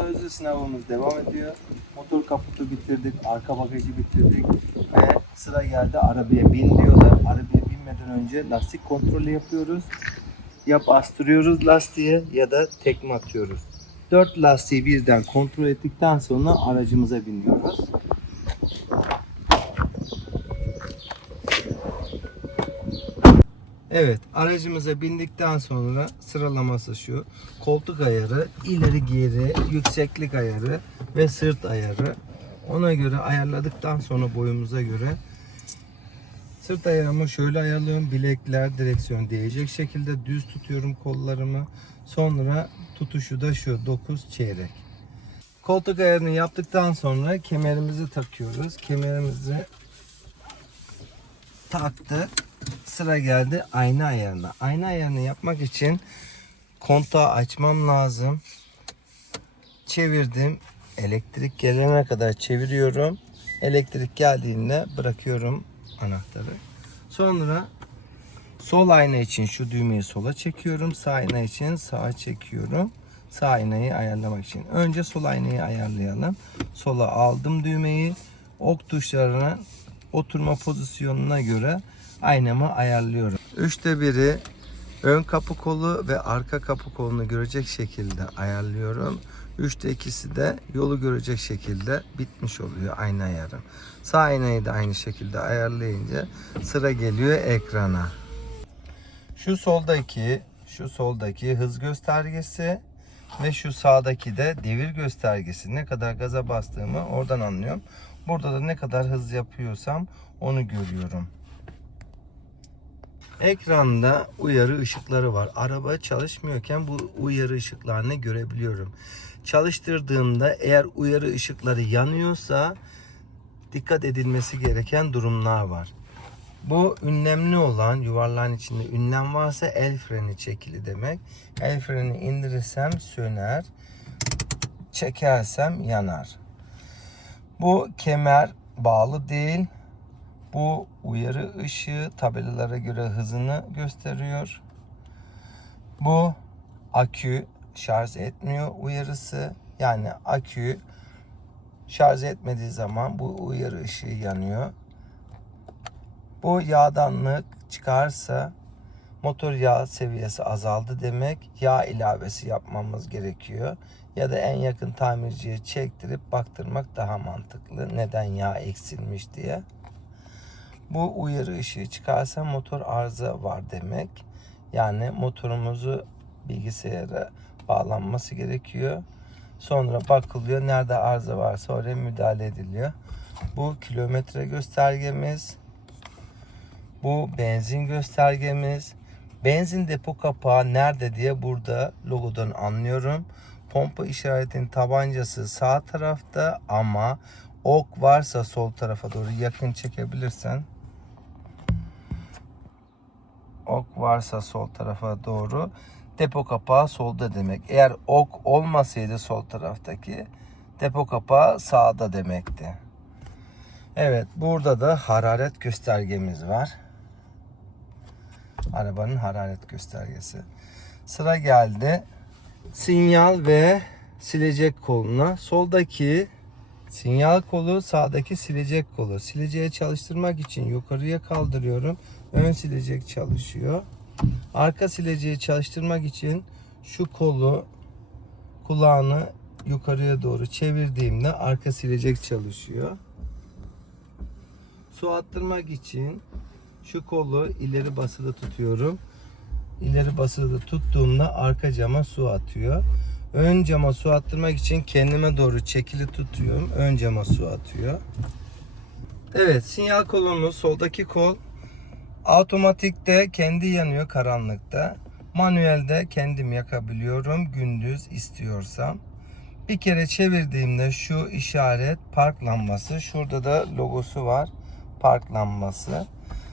Sözlü sınavımız devam ediyor. Motor kaputu bitirdik, arka bagajı bitirdik ve sıra geldi arabaya bin diyorlar. Arabaya binmeden önce lastik kontrolü yapıyoruz. Ya bastırıyoruz lastiğe ya da tekme atıyoruz. Dört lastiği birden kontrol ettikten sonra aracımıza biniyoruz. Evet, aracımıza bindikten sonra sıralaması şu. Koltuk ayarı, ileri geri, yükseklik ayarı ve sırt ayarı. Ona göre ayarladıktan sonra boyumuza göre sırt ayarımı şöyle ayarlıyorum. Bilekler direksiyon değecek şekilde düz tutuyorum kollarımı. Sonra tutuşu da şu 9 çeyrek. Koltuk ayarını yaptıktan sonra kemerimizi takıyoruz. Kemerimizi taktık. Sıra geldi ayna ayarına. Ayna ayarını yapmak için kontağı açmam lazım. Çevirdim. Elektrik gelene kadar çeviriyorum. Elektrik geldiğinde bırakıyorum anahtarı. Sonra sol ayna için şu düğmeyi sola çekiyorum. Sağ ayna için sağa çekiyorum. Sağ aynayı ayarlamak için. Önce sol aynayı ayarlayalım. Sola aldım düğmeyi. Ok tuşlarına oturma pozisyonuna göre aynamı ayarlıyorum. Üçte biri ön kapı kolu ve arka kapı kolunu görecek şekilde ayarlıyorum. Üçte ikisi de yolu görecek şekilde bitmiş oluyor ayna ayarım. Sağ aynayı da aynı şekilde ayarlayınca sıra geliyor ekrana. Şu soldaki, şu soldaki hız göstergesi ve şu sağdaki de devir göstergesi. Ne kadar gaza bastığımı oradan anlıyorum. Burada da ne kadar hız yapıyorsam onu görüyorum. Ekranda uyarı ışıkları var. Araba çalışmıyorken bu uyarı ışıklarını görebiliyorum. Çalıştırdığımda eğer uyarı ışıkları yanıyorsa dikkat edilmesi gereken durumlar var. Bu ünlemli olan yuvarlağın içinde ünlem varsa el freni çekili demek. El freni indirirsem söner. Çekersem yanar. Bu kemer bağlı değil. Bu uyarı ışığı tabelalara göre hızını gösteriyor. Bu akü şarj etmiyor uyarısı. Yani akü şarj etmediği zaman bu uyarı ışığı yanıyor. Bu yağdanlık çıkarsa motor yağ seviyesi azaldı demek. Yağ ilavesi yapmamız gerekiyor. Ya da en yakın tamirciye çektirip baktırmak daha mantıklı. Neden yağ eksilmiş diye. Bu uyarı ışığı çıkarsa motor arıza var demek. Yani motorumuzu bilgisayara bağlanması gerekiyor. Sonra bakılıyor nerede arıza varsa oraya müdahale ediliyor. Bu kilometre göstergemiz. Bu benzin göstergemiz. Benzin depo kapağı nerede diye burada logodan anlıyorum. Pompa işaretinin tabancası sağ tarafta ama ok varsa sol tarafa doğru yakın çekebilirsen ok varsa sol tarafa doğru depo kapağı solda demek. Eğer ok olmasaydı sol taraftaki depo kapağı sağda demekti. Evet burada da hararet göstergemiz var. Arabanın hararet göstergesi. Sıra geldi. Sinyal ve silecek koluna. Soldaki sinyal kolu, sağdaki silecek kolu. Sileceği çalıştırmak için yukarıya kaldırıyorum. Ön silecek çalışıyor. Arka sileceği çalıştırmak için şu kolu kulağını yukarıya doğru çevirdiğimde arka silecek çalışıyor. Su attırmak için şu kolu ileri basılı tutuyorum. İleri basılı tuttuğumda arka cama su atıyor. Ön cama su attırmak için kendime doğru çekili tutuyorum. Ön cama su atıyor. Evet sinyal kolumuz soldaki kol Otomatikte kendi yanıyor karanlıkta. Manuelde kendim yakabiliyorum gündüz istiyorsam. Bir kere çevirdiğimde şu işaret park lambası. Şurada da logosu var. Park lambası.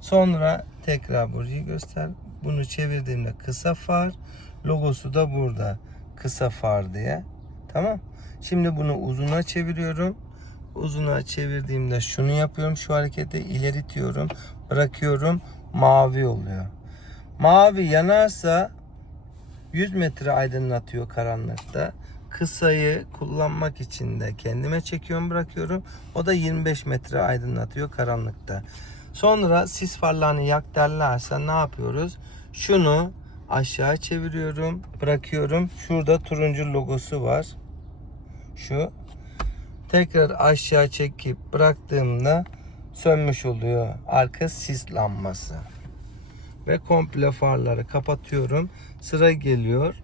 Sonra tekrar burayı göster. Bunu çevirdiğimde kısa far. Logosu da burada. Kısa far diye. Tamam. Şimdi bunu uzuna çeviriyorum. Uzuna çevirdiğimde şunu yapıyorum. Şu hareketi ileri itiyorum. Bırakıyorum. Mavi oluyor. Mavi yanarsa 100 metre aydınlatıyor karanlıkta. kısayı kullanmak için de kendime çekiyorum bırakıyorum. O da 25 metre aydınlatıyor karanlıkta. Sonra sis farlarını yak derlerse ne yapıyoruz? Şunu aşağı çeviriyorum, bırakıyorum. Şurada turuncu logosu var. Şu. Tekrar aşağı çekip bıraktığımda sönmüş oluyor arka sis lambası. Ve komple farları kapatıyorum. Sıra geliyor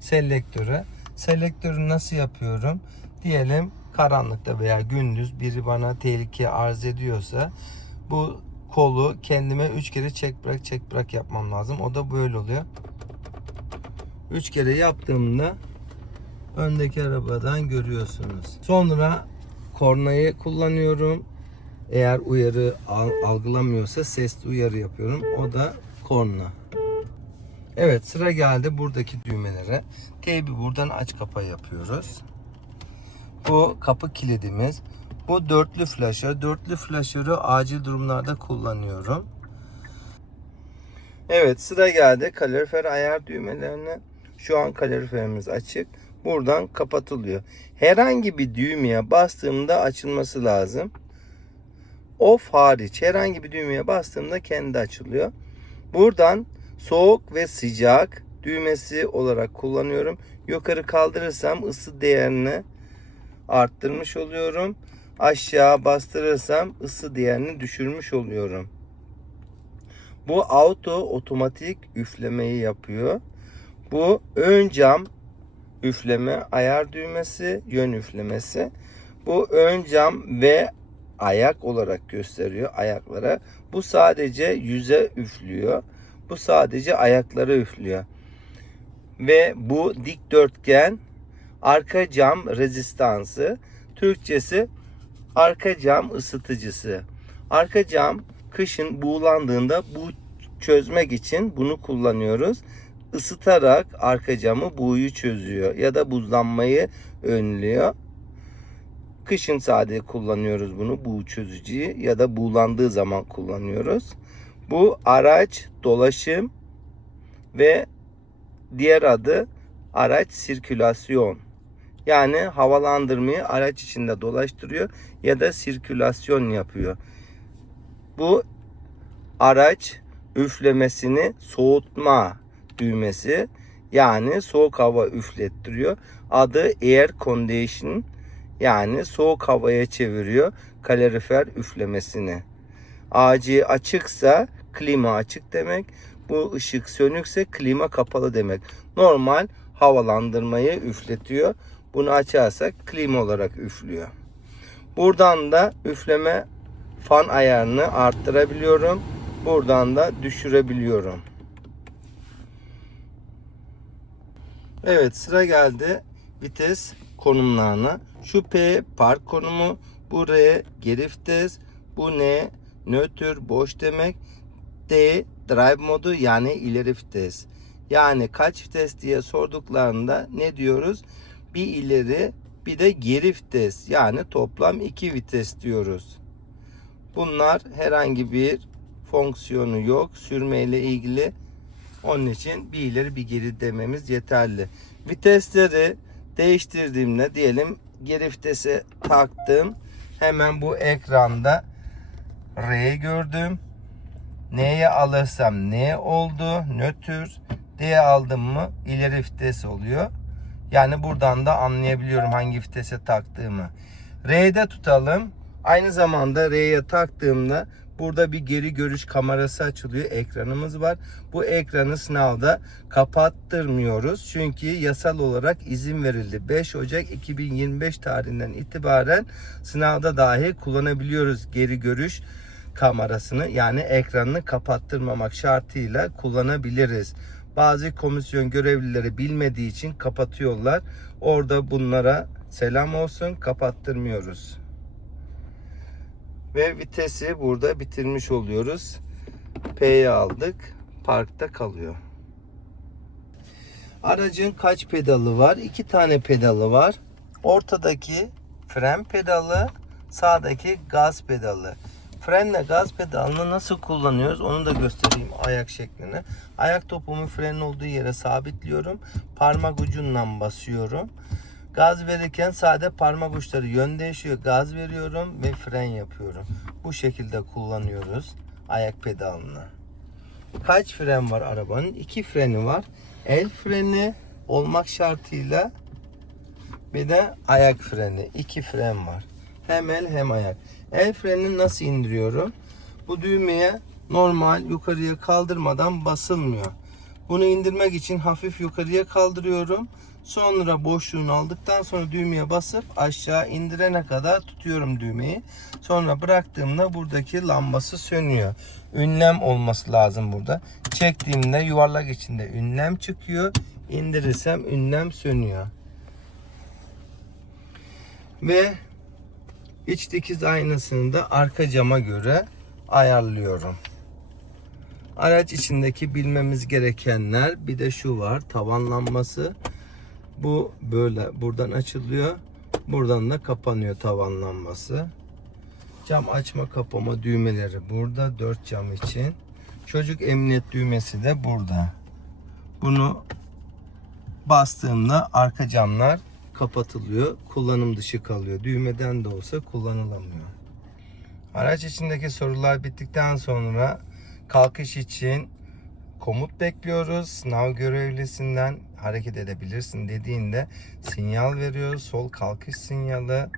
selektöre. Selektörü nasıl yapıyorum? Diyelim karanlıkta veya gündüz biri bana tehlike arz ediyorsa bu kolu kendime 3 kere çek bırak çek bırak yapmam lazım. O da böyle oluyor. 3 kere yaptığımda öndeki arabadan görüyorsunuz. Sonra kornayı kullanıyorum. Eğer uyarı al- algılamıyorsa sesli uyarı yapıyorum. O da korna. Evet sıra geldi buradaki düğmelere. Teybi buradan aç kapa yapıyoruz. Bu kapı kilidimiz. Bu dörtlü flaşör. Dörtlü flaşörü acil durumlarda kullanıyorum. Evet sıra geldi kalorifer ayar düğmelerine. Şu an kaloriferimiz açık. Buradan kapatılıyor. Herhangi bir düğmeye bastığımda açılması lazım. Off hariç herhangi bir düğmeye bastığımda kendi açılıyor. Buradan soğuk ve sıcak düğmesi olarak kullanıyorum. Yukarı kaldırırsam ısı değerini arttırmış oluyorum. Aşağı bastırırsam ısı değerini düşürmüş oluyorum. Bu auto otomatik üflemeyi yapıyor. Bu ön cam üfleme ayar düğmesi, yön üflemesi. Bu ön cam ve ayak olarak gösteriyor ayaklara. Bu sadece yüze üflüyor. Bu sadece ayaklara üflüyor. Ve bu dikdörtgen arka cam rezistansı. Türkçesi arka cam ısıtıcısı. Arka cam kışın buğulandığında bu çözmek için bunu kullanıyoruz. Isıtarak arka camı buğuyu çözüyor ya da buzlanmayı önlüyor. Kışın sadece kullanıyoruz bunu buğu çözücüyü ya da buğulandığı zaman kullanıyoruz. Bu araç dolaşım ve diğer adı araç sirkülasyon. Yani havalandırmayı araç içinde dolaştırıyor ya da sirkülasyon yapıyor. Bu araç üflemesini soğutma düğmesi yani soğuk hava üflettiriyor. Adı air condition yani soğuk havaya çeviriyor kalorifer üflemesini. Ağacı açıksa klima açık demek. Bu ışık sönükse klima kapalı demek. Normal havalandırmayı üfletiyor. Bunu açarsak klima olarak üflüyor. Buradan da üfleme fan ayarını arttırabiliyorum. Buradan da düşürebiliyorum. Evet sıra geldi vites konumlarına. Şu P park konumu, bu R geri vites, bu N nötr boş demek. D drive modu yani ileri vites. Yani kaç vites diye sorduklarında ne diyoruz? Bir ileri bir de geri vites yani toplam iki vites diyoruz. Bunlar herhangi bir fonksiyonu yok. Sürmeyle ilgili onun için bir ileri bir geri dememiz yeterli. Vitesleri değiştirdiğimde diyelim geri vitese taktım. Hemen bu ekranda R'yi gördüm. N'ye alırsam N oldu. Nötr. D'ye aldım mı ileri vites oluyor. Yani buradan da anlayabiliyorum hangi vitese taktığımı. R'de tutalım. Aynı zamanda R'ye taktığımda burada bir geri görüş kamerası açılıyor. Ekranımız var. Bu ekranı sınavda kapattırmıyoruz. Çünkü yasal olarak izin verildi. 5 Ocak 2025 tarihinden itibaren sınavda dahi kullanabiliyoruz geri görüş kamerasını yani ekranını kapattırmamak şartıyla kullanabiliriz. Bazı komisyon görevlileri bilmediği için kapatıyorlar. Orada bunlara selam olsun kapattırmıyoruz. Ve vitesi burada bitirmiş oluyoruz. P'yi aldık. Parkta kalıyor. Aracın kaç pedalı var? İki tane pedalı var. Ortadaki fren pedalı, sağdaki gaz pedalı. Frenle gaz pedalını nasıl kullanıyoruz onu da göstereyim ayak şeklini. Ayak topumu frenin olduğu yere sabitliyorum. Parmak ucundan basıyorum. Gaz verirken sade parmak uçları yön değişiyor. Gaz veriyorum ve fren yapıyorum. Bu şekilde kullanıyoruz ayak pedalını. Kaç fren var arabanın? İki freni var. El freni olmak şartıyla bir de ayak freni. İki fren var. Hem el hem ayak. El frenini nasıl indiriyorum? Bu düğmeye normal yukarıya kaldırmadan basılmıyor. Bunu indirmek için hafif yukarıya kaldırıyorum. Sonra boşluğunu aldıktan sonra düğmeye basıp aşağı indirene kadar tutuyorum düğmeyi. Sonra bıraktığımda buradaki lambası sönüyor. Ünlem olması lazım burada. Çektiğimde yuvarlak içinde ünlem çıkıyor. İndirirsem ünlem sönüyor. Ve iç dikiz aynasını da arka cama göre ayarlıyorum. Araç içindeki bilmemiz gerekenler bir de şu var tavanlanması. Bu böyle buradan açılıyor. Buradan da kapanıyor tavanlanması. Cam açma kapama düğmeleri burada. Dört cam için. Çocuk emniyet düğmesi de burada. Bunu bastığımda arka camlar kapatılıyor. Kullanım dışı kalıyor. Düğmeden de olsa kullanılamıyor. Araç içindeki sorular bittikten sonra kalkış için komut bekliyoruz. Sınav görevlisinden hareket edebilirsin dediğinde sinyal veriyor. Sol kalkış sinyali.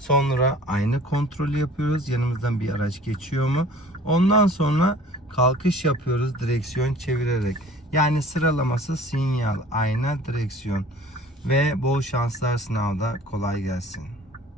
Sonra ayna kontrolü yapıyoruz. Yanımızdan bir araç geçiyor mu? Ondan sonra kalkış yapıyoruz direksiyon çevirerek. Yani sıralaması sinyal, ayna, direksiyon. Ve bol şanslar sınavda kolay gelsin.